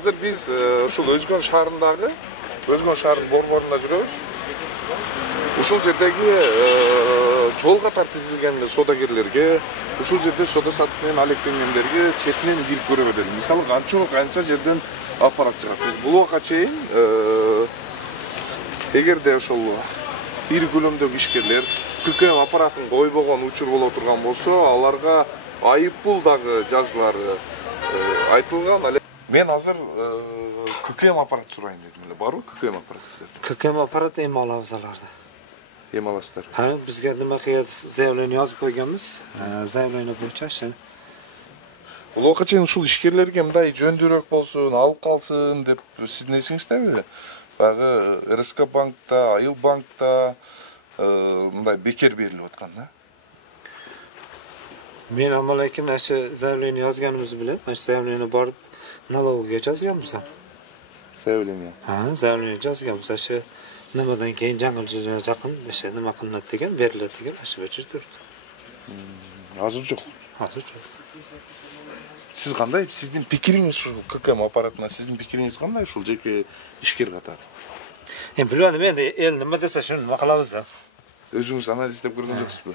Азыр биз ушул Өзгөн шаарындагы, Өзгөн шаарынын борборунда жүрөбүз. Ушул жердеги жолго тартылган содагерлерге, ушул жерде сода сатык менен алектенгендерге четинен кирип көрө берели. Мисалы канча жерден аппарат чыгат. Бул убакка чейин эгерде ошол ири көлөмдөгү ишкерлер ККМ аппаратын койбогон учур боло турган болсо, аларга айыппул дагы жазылары айтылган. Мен азыр ККМ аппарат сурайын дедим эле. Барбы ККМ аппарат силерде? ККМ аппарат эми алабыз аларды. Эми аласыздар. Бизге нема кыят заявление жазып койгонбуз. Заявление боюнча ошо. Бул убакка чейин ушул ишкерлерге мындай жөндүүрөөк болсун, алып калсын деп сиздин эсиңиздеби? Багы РСК банкта, Айыл банкта мындай бекер берилип аткан да. Мен амалекин ошо заявление жазганыбызды билем. Ошо заявление барып налогыга жазганбыз. Заявление. Заявление жазганбыз. Ошо немадан кийин жаңы жылга жакын ошо нема кылынат деген, берилет деген ошо боюнча жүрдүк. Азыр жок. Азыр жок. Сиз кандай? Сиздин пикириңиз ушул ККМ аппаратына, сиздин пикириңиз кандай ушул жеке ишкер катары? Эми билбедим, энди эл нема десе шуну нема кылабыз да. Өзүңүз анализдеп көргөн жоксузбу?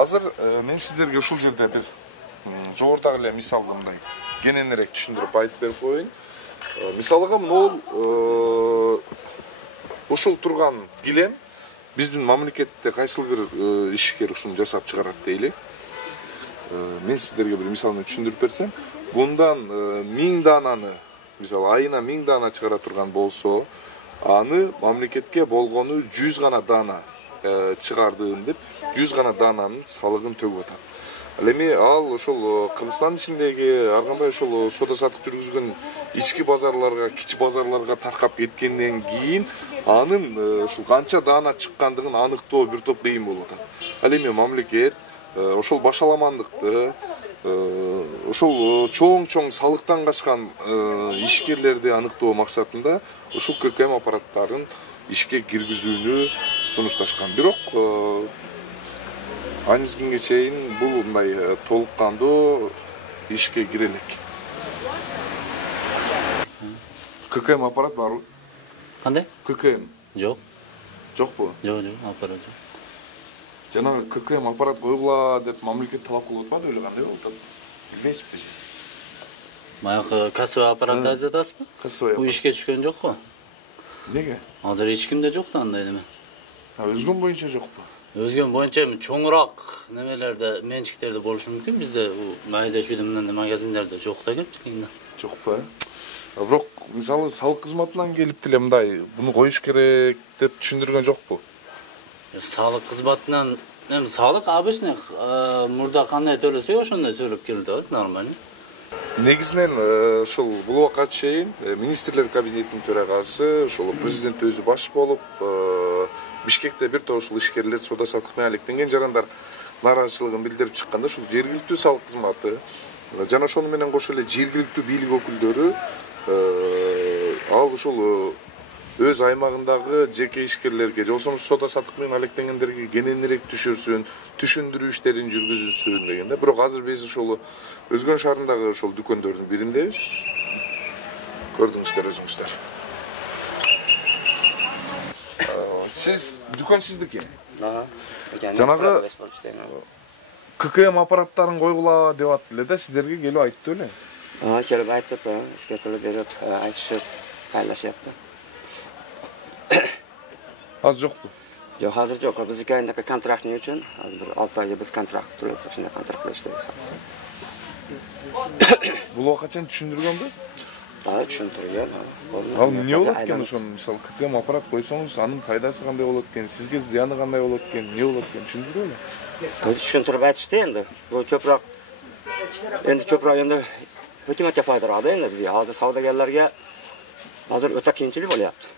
Азыр мен сиздерге ушул жерде бир жогорудагы эле мисалды мындай кененирээк түшүндүрүп айтып берип коеюн. Мисалга могул ушул турган килем биздин мамлекетте кайсыл бир ишкер ушуну жасап чыгарат дейли. Мен сиздерге бир мисал менен түшүндүрүп берсем, bundan 1000 дананы, мисалы айына 1000 дана чыгара турган болсо, аны мамлекетке болгону 100 гана дана чыгардым деп, 100 гана дананын салыгын төгүп атат. Ал эми ал ошол Кыргызстан ичиндеги ар кандай ошол сода сатык жүргүзгөн ички базарларга, кичи базарларга таркап кеткенден кийин анын ушул канча дана чыккандыгын аныктоо бир топ кыйын болуп атат. Ал эми мамлекет ошол башаламандыкты, ошол чоң салыктан качкан ишкерлерди аныктоо максатында ушул ККМ аппараттарын ишке киргизүүнү сунушташкан. Бирок айныз күнгө чейин бул мындай толук кандуу ишке кире элек. ККМ аппарат барбы? Кандай? ККМ. Жок. Жокпу? Жок, аппарат жок. Жана ККМ аппарат койгула деп мамлекет талап кылып атпады эле, кандай болуп атат? Билбейсизби? Баягы кассовый аппарат айтып атасызбы? Кассовый. Бул ишке түшкөн жокпу? Неге? Азыр эч кимде жок да андай неме. Өзгөн боюнча жокпу? Өзгөн боюнча эми чоңураак немелерде, менчиктерде болушу мүмкүн. Бизде майда чүйдө мындай магазиндерде жок да көпчүлүгүндө. Жокпу? Бирок мисалы салык кызматынан келип деле мындай буну коюш керек деп түшүндүргөн жокпу? Салык кызматынан эми салык обычный мурда кандай төлөсөк ошондой төлөп келдибиз, нормально. Негизинен ушул бул убакка чейин министрлер кабинетинин төрагасы, ошол президент өзү баш болуп, Бишкекте бир топ ушул ишкерлер сода сатык менен алектенген жарандар нааразычылыгын билдирип чыкканда, ушул жергиликтүү салык кызматы жана ошону менен кошо эле жергиликтүү бийлик өкүлдөрү ал ушул өз аймагындагы жеке ишкерлерге, же болбосо сода сатык менен алектенгендерге кененирээк түшүрсүн, түшүндүрүү иштерин жүргүзүлсүн дегенде. Бирок азыр биз ушул Өзгөн шаарындагы ошол дүкөндөрдүн бириндебиз. Көрдүңүздөр өзүңүздөр. Siz dükkan sizdeki. Жанагы ККМ аппараттарын койгула деп аттылы да, сиздерге келип айтты эле. Келип айтып, эскертилип берип, айтышып, кайлашыпты. Азыр жокпу? Жок, азыр жок. Биздики айындагы контрактный үчүн азыр бир 6 айга биз контракт төлөп, ошондой контракт иштейбиз. Бул убакка чейин түшүндүргөнбү? Түшүндүргөн. Ал эмне болот экен ошону, мисалы ККМ аппарат койсоңуз, анын пайдасы кандай болот экен, сизге зыяны кандай болот экен, эмне болот экен түшүндүрөлү. Түшүндүрүп айтышты энди. Бул көпрок энди өкмөткө пайдаланат энди бизге. Азыр саудагерлерге азыр өтө кыйынчылык болуп.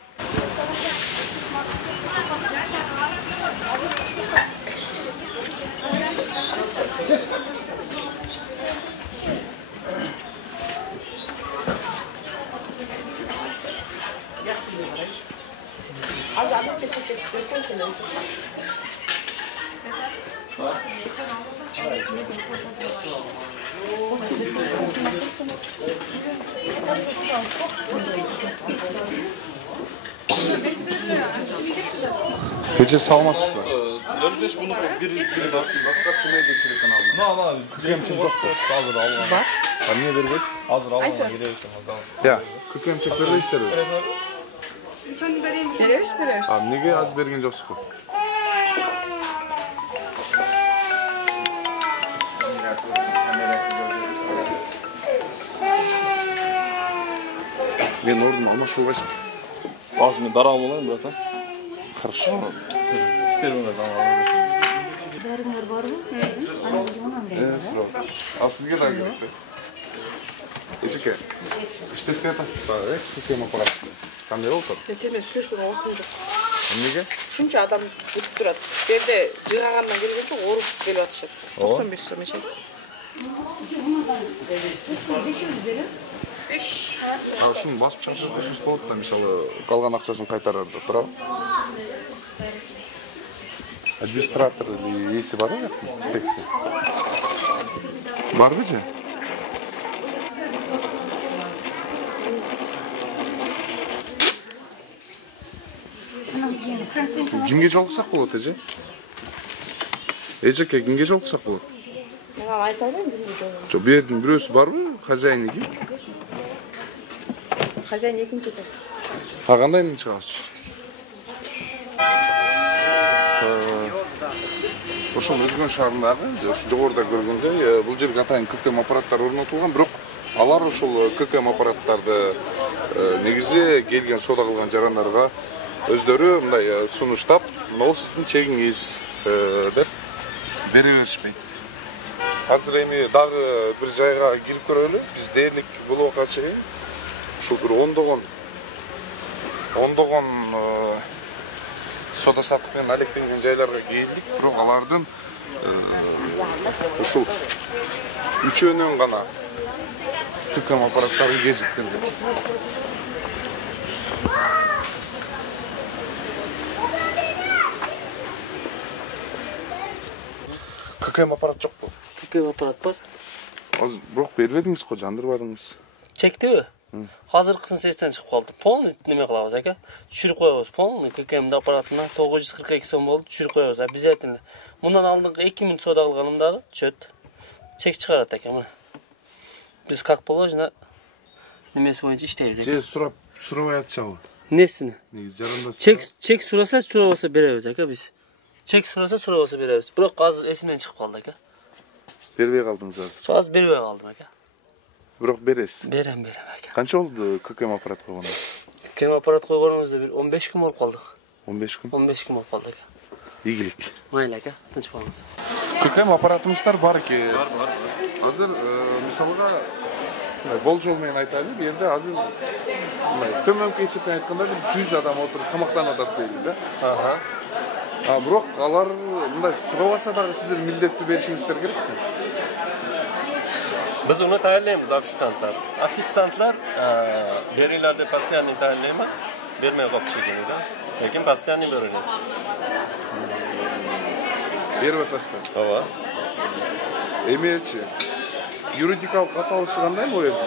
Gece salmatsız mı? 05 bunu biri Kıkemçek yok mu? hazır algan. Бар. Niye veririz? Hazır algan gerekirse hazır. Ya, kıkemçekleri işleri. Беребиз. Abi nege az bergen joksuz mu? Ben orada almaşılgaysın. Az mı daral olayım bırakın. Хорошо. Первый раз алgan. Darınlar var mı? Al sizge daha gerekli. Ecike. İşte fiyatası var. Kıkem aparat. Qanday oldu? Сен слишком окуп жок. Nege? Ушунча адам өтүп турат. Бу жерде жыгагандан келгенче оруп келип атышат. 95 сом эче. Al şunu basıp çıkartıp usus болады да, мысалы, қалған ақшасын қайтарады, правда? Администратор или есі бар ғой, тексі? Бар бе же? Кімге жолықсақ болады, эже? Эжеке, кімге жолықсақ болады? Мага айта албайм кимге жол. Жоқ, бұл жердің біреусі бар ма? Хозяйны кім? Хозяин экинчи да. Қандай шығасыз? Ошол өзгөн шаарындағы, жогоруда көргөндөй, бул жерге атайын ККМ аппараттар орнотулган, бирок алар ошол ККМ аппараттарды негизи келген соода кылган жарандарга өздөрү мындай сунуштап, ноосун чегиңиз деп бере беришпейт. Азыр эми дагы бир жайга кирип көрөлү. Биз дээрлик бул убакка чейин ушул бир ондогон соода саттык менен алектенген жайларга келдик, бирок алардын ушул үчөөнөн гана ККМ аппараттарын кезиктирдик. ККМ аппарат жокпу? ККМ аппарат бар. Азыр бирок бербедиңиз го, жандырбадыңыз. Чектеби? Азыркысын сестен чыгып калды. Полный неме кылабыз ака. Түшүрүп коебуз. Полный ККМ аппаратына 942 сом болду. Түшүрүп коебуз. Обязательно. Мындан алдыңкы 2000 соода кылганымдагы чөт. Чек чыгарат ака мына. Биз как положено немеси боюнча иштейбиз ака. Же сурабай атчабы? Несини? Негизи жарандар. Чек сураса, сурабаса беребиз ака биз. Чек сураса, сурабаса беребиз. Бирок азыр эсимден чыгып калды ака. Бербей калдыңыз азыр. Азыр бербей калдым ака. Бирок бересиз. Берем ака. Канча болду ККМ аппарат койгону? ККМ аппарат койгонубузда бир 15 күн болуп калдык. 15 күн? 15 күн болуп калды ака. Ийгилик. Майлы ака, тынч болуңуз. ККМ аппаратыңыздар бар экен. Бар. Азыр мисалга болжол менен айтайлы, бу жерде азыр төмөнкү эсептен айтканда 100 адам отуруп тамактанып атат дейли да. Бирок алар мындай сурабаса дагы сиздер милдеттүү беришиңиздер керек. Biz onu tayinlaymiz ofitsiantlar. Ofitsiantlar beringlar deb постоянный tayinlayman. Bermay qolib chekiniga. Lekin постоянный beriladi. Берип атасыздар. Ооба. Эмечи юридикалык каталышы кандай бу жерде?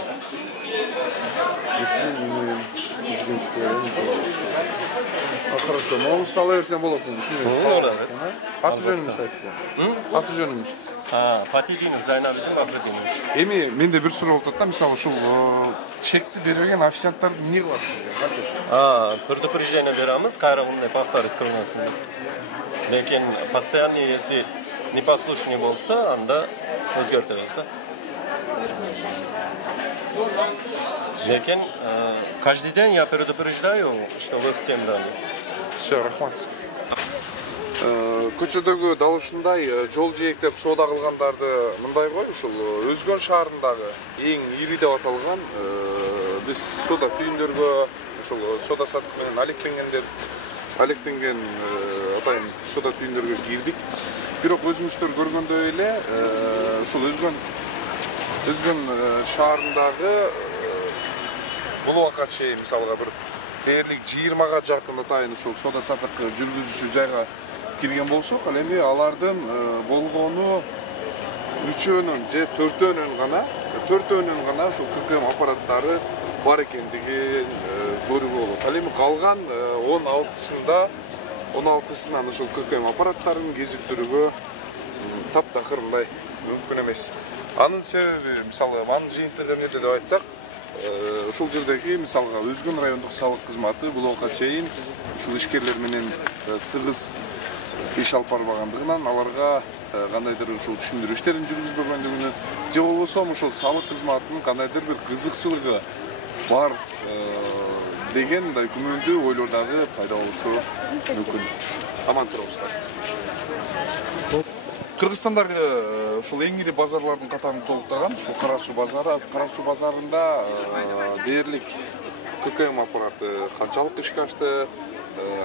Хорошо, могуңузду ала берсем болот му? Аты жөнүңүздү айтыңыз. Аты жөнүңүз. Fatih'in Zaynab'ın Afrodin'miş. Эми менде бир суроо болуп атат да, мисалы ушул чекти бербеген официанттар эмне кылат? Предупреждение берamiz, кайрагындай повторить кылмасын. Lekin постоянный, если непослушный болса, анда өзгөртөбүз да. Lekin каждый день я предупреждаю, что вы всем дали. Все, рахмат. Көчөдөгү дал ушундай жол жээктеп соода кылгандарды мындай кой, ушул Өзгөн шаарындагы эң ири деп аталган биз соода түйүндөргө ушул соода саттык менен алектенген атайын соода түйүндөргө кирдик. Бирок өзүңүздөр көргөндөй эле ушул Өзгөн шаарындагы бул убакка чейин мисалга бир дээрлик 20га жакын атайын ушул соода саттык жүргүзүүчү жайга кирген болсок, ал эми алардын болгону 3-өнүн же 4-өнүн гана ошол ККМ аппараттары бар экендиги көрүүгө болот. Ал эми калган 16-сынан ошол ККМ аппараттарын кезиктирүүгө таптакыр мындай мүмкүн эмес. Анын себеби, мисалы, анын жыйынтыгы эмнеде деп айтсак, ушул жердеги мисалга Өзгөн райондук салык кызматы булга чейин ушул ишкерлер менен тыгыз иш алып барбагандыгынан аларга кандайдыр ушул түшүндүрүү иштерин жүргүзбөгөндүгүнөн же болбосо ошол салык кызматынын кандайдыр бир кызыкчылыгы бар деген мындай күмөндүү ойлор дагы пайда болушу мүмкүн. Аман туруңуздар. Кыргызстандагы ушул эң ири базарлардын катарын толуктаган ушул Кара Суу базары. Кара Суу базарында дээрлик ККМ аппараты канчалык ишке ашты,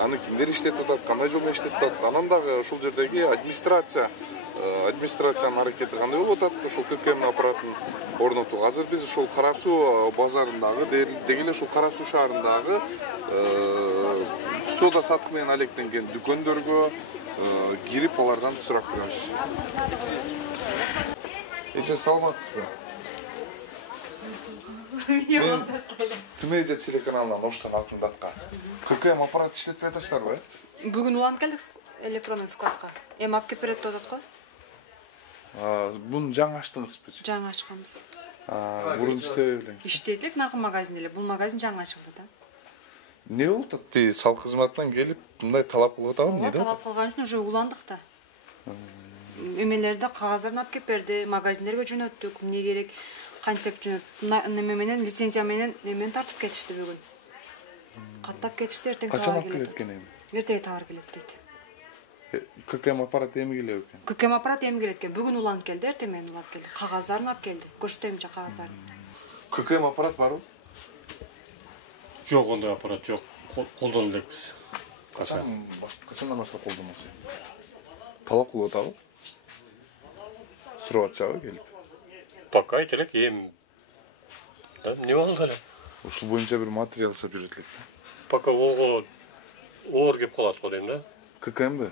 аны кимдер иштетип атат, кандай жол менен иштетип атат, анан дагы ушул жердеги администрациянын аракети кандай болуп атат, ушул ККМ аппаратын орнотууга. Азыр биз ушул Кара Суу базарындагы, деги эле ушул Кара Суу шаарындагы соода саттык менен алектенген дүкөндөргө кирип алардан сурак беребиз. Эже саламатсызбы? Мен Тумейза телеканалынан Оштон Алтындатка. ККМ аппарат иштетпей атасыздарбы? Бүгүн уланып келдик электрондук складка. Эми алып келип берет деп атат го. Буну жаңы ачтыңызбы? Жаңы ачканбыз. Мурун иштебей элеңиз. Иштейт элек наркы магазин эле. Бул магазин жаңы ачылды да. Не болуп атат? Салык кызматынан келип мындай талап кылып атабы, эмне да? Талап кылган үчүн уже уландык да. Эмелерди, кагаздарын алып келип берди, магазиндерге жөнөттүк, эмне керек, канчеп жөнөттүк. Неме менен, лицензия менен немени тартып кетишти бүгүн. Каттап кетишти, эртең товар келет экен. Эртең товар келет дейт. ККМ аппарат эми келет экен. ККМ аппарат эми келет экен. Бүгүн уланып келди, эртең менен уланып келди. Кагаздарын алып келди. Көрсөтөйүмчү кагаздарын. ККМ аппарат барбы? Жок, ондай аппарат жок. Колдону элекпиз. Качандан баштап колдоносуз? Талап кылып атабы? Сурап атсабы келип? Пока айт элек, эми эмне болду эле? Ушул боюнча бир материал жасап жүрөт элек. Пока олго оор кеп калат го дейм да. ККМбы?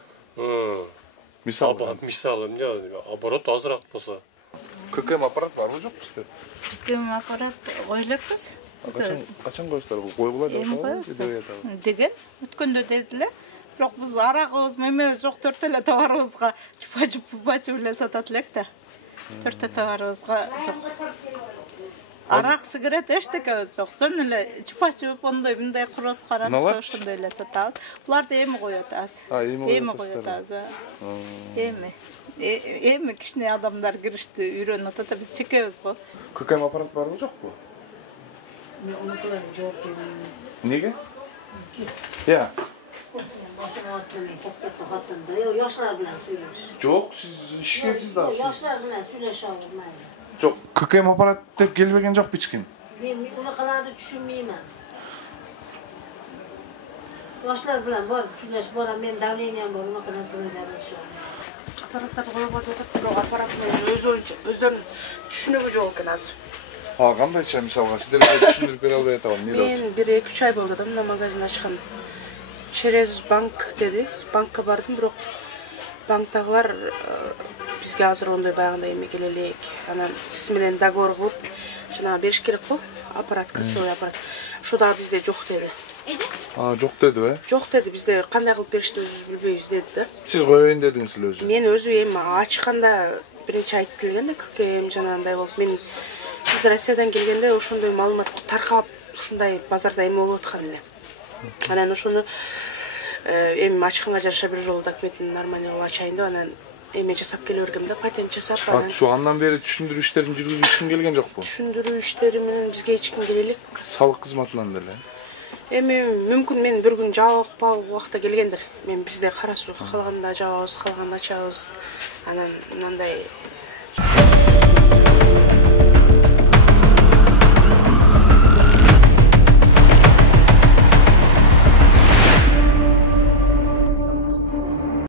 Мисалы эмне оборот азыраак болсо. ККМ аппарат барбы жокпу сизде? ККМ аппарат кое элекпиз. Качан коесуздар? Койгула деп атабы? Деген өткөндө дедиле. Бирок биз арагыбыз, мемебиз жок, 4 эле товарыбызга чупа-чуп эле сатат элек да. 4 товарыбызга жок. Арак, сигарет эчтекебиз жок. Жөн эле чупа-чуп, мындай кросско каратып ошондой эле сатабыз. Буларды эми коёт азыр. Эми коёт азыр. Эми кичине адамдар киришти, үйрөнүп атат, биз чекебиз го. ККМ аппарат барбы жокпу? Мен ona göre cevap vereyim. Неге? Ya. Başına atlamayın, toprakta hattında. Yaşlar bilen söylemiş. Жок, siz işkevsiz daha. Yaşlar bilen söyleş alırmayın. Жок, ККМ аппарат деп келбеген жок бичкин. Ben bunu kadar da düşünmeyeyim. Yaşlar bilen var, söyleş var. Ben davleniyem var, ona kadar söylemiş. Аппараттарды коюп атат, бирок аппарат менен өздөрүнүн түшүнүгү жок экен азыр. Кандайча мисалга сиздерге түшүндүрүп бере албай атабы, эмне деп? Мен 1-2 ай болду да мына магазин ачкан. Через банк деди. Банкка бардым, бирок банктагылар бизге азыр ондой баягындай эме келе элек. Анан сиз менен договор кылып, жана бериш керек го, аппарат, кассовый аппарат. Ошо дагы бизде жок деди. Жок дедиби? Жок деди, бизде кандай кылып беришти өзүбүз билбейбиз деди да. Сиз коеюн дедиңиз эле өзү? Мен өзү эми ачканда биринчи айтып келген да, ККМ жанагындай болуп, мен биз Россиядан келгенде ошондой маалымат таркап, ушундай базарда эме болуп аткан эле. Анан ошону эми ачканга жараша бир жолу документин нормально кылып ачайын деп, анан эме жасап келе бергем да, патент жасап, анан. Шу андан бери түшүндүрүү иштерин жүргүзүп эч ким келген жокпу? Түшүндүрүү иштери менен бизге эч ким келе элек. Салык кызматынан деле. Эми мүмкүн мен бир күн жабык убакта келгендир. Мен бизде Кара Суу калганда жабабыз, калганда ачабыз. Анан мындай